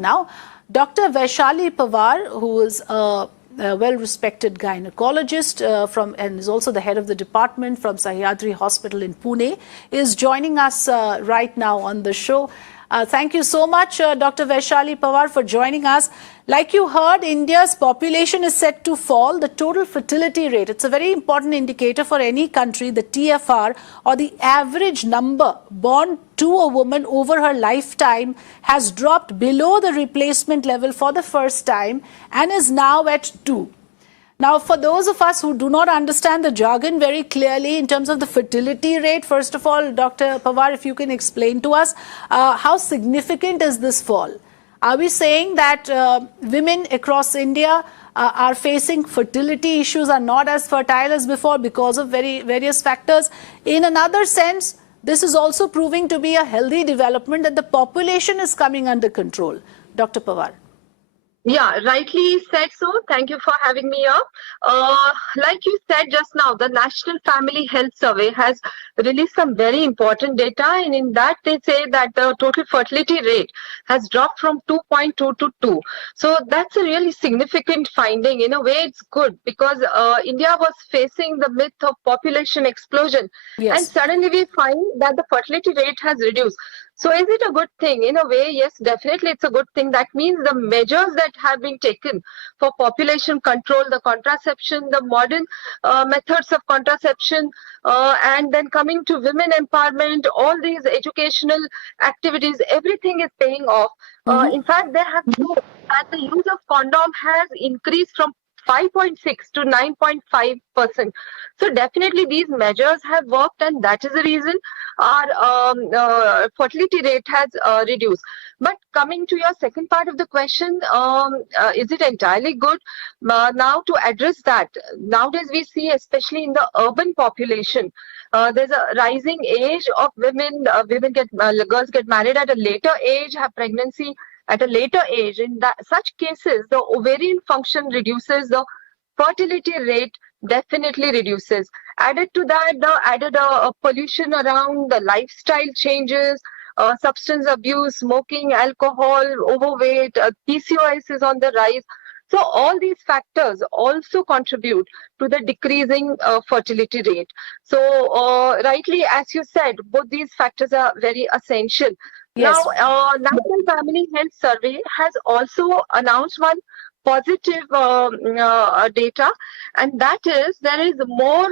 Now, Dr. Vaishali Chavan, who is a well-respected gynecologist and is also the head of the department from Sahyadri Hospital in Pune, is joining us right now on the show. Thank you so much, Dr. Vaishali Chavan, for joining us. Like you heard, India's population is set to fall. The total fertility rate, it's a very important indicator for any country, the TFR, or the average number born to a woman over her lifetime, has dropped below the replacement level for the first time and is now at 2. Now, for those of us who do not understand the jargon very clearly in terms of the fertility rate, first of all, Dr. Chavan, if you can explain to us, how significant is this fall? Are we saying that women across India are facing fertility issues, are not as fertile as before because of various factors? In another sense, this is also proving to be a healthy development that the population is coming under control. Dr. Chavan. Yeah, rightly said so. Thank you for having me here. Like you said just now, the National Family Health Survey has released some very important data, and in that they say that the total fertility rate has dropped from 2.2 to 2. So that's a really significant finding. In a way, it's good because India was facing the myth of population explosion, Yes. and suddenly we find that the fertility rate has reduced. So is it a good thing? In a way, yes, definitely it's a good thing. That means the measures that have been taken for population control, the contraception, the modern methods of contraception, and then coming to women empowerment, all these educational activities, everything is paying off. In fact, they have shown that the use of condom has increased from 5.6 to 9.5%. So definitely these measures have worked, and that is the reason our fertility rate has reduced. But coming to your second part of the question, is it entirely good? Now to address that, nowadays we see, especially in the urban population, there's a rising age of women. Girls get married at a later age, have pregnancy at a later age. In such cases, the ovarian function reduces, the fertility rate definitely reduces. Added to that, the added pollution around, the lifestyle changes, substance abuse, smoking, alcohol, overweight, PCOS is on the rise. So all these factors also contribute to the decreasing fertility rate. So rightly, as you said, both these factors are very essential. Yes. Now, National Family Health Survey has also announced one positive data, and that is there is more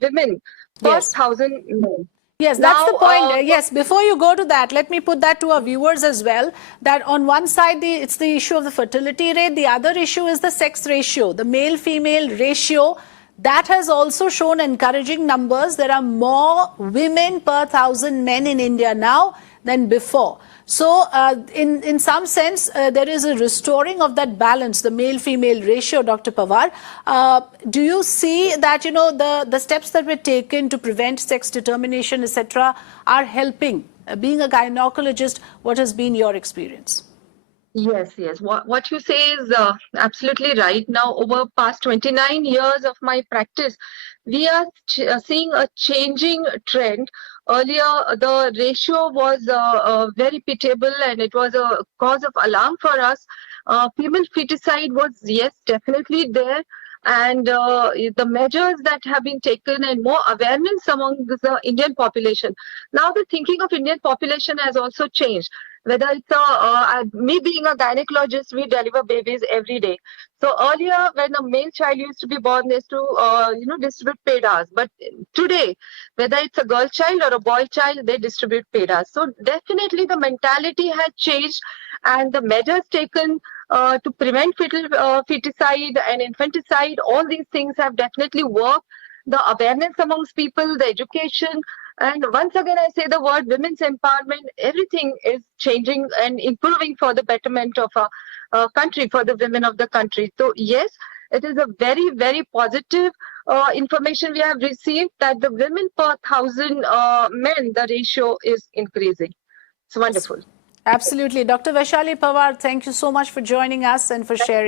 women per 1,000 men. Yes, that's the point. Yes, before you go to that, let me put that to our viewers as well, that on one side, it's the issue of the fertility rate. The other issue is the sex ratio, the male-female ratio. That has also shown encouraging numbers. There are more women per 1,000 men in India now than before. So in some sense, there is a restoring of that balance, the male-female ratio, Dr. Chavan. Do you see that, the steps that were taken to prevent sex determination, etc., are helping? Being a gynecologist, what has been your experience? Yes. What you say is absolutely right. Now, over past 29 years of my practice, we are seeing a changing trend. Earlier, the ratio was very pitiable, and it was a cause of alarm for us. Female feticide was, yes, definitely there. And the measures that have been taken and more awareness among the Indian population. Now the thinking of Indian population has also changed. Whether it's me being a gynecologist, we deliver babies every day. So earlier, when a male child used to be born, they used to distribute pedas. But today, whether it's a girl child or a boy child, they distribute pedas. So definitely the mentality has changed, and the measures taken to prevent feticide and infanticide, all these things have definitely worked. The awareness amongst people, the education, and once again I say the word women's empowerment, everything is changing and improving for the betterment of our country, for the women of the country. So yes, it is a very, very positive information we have received that the women per 1,000 men, the ratio is increasing. It's wonderful. Absolutely. Dr. Vaishali Chavan, thank you so much for joining us and for sharing.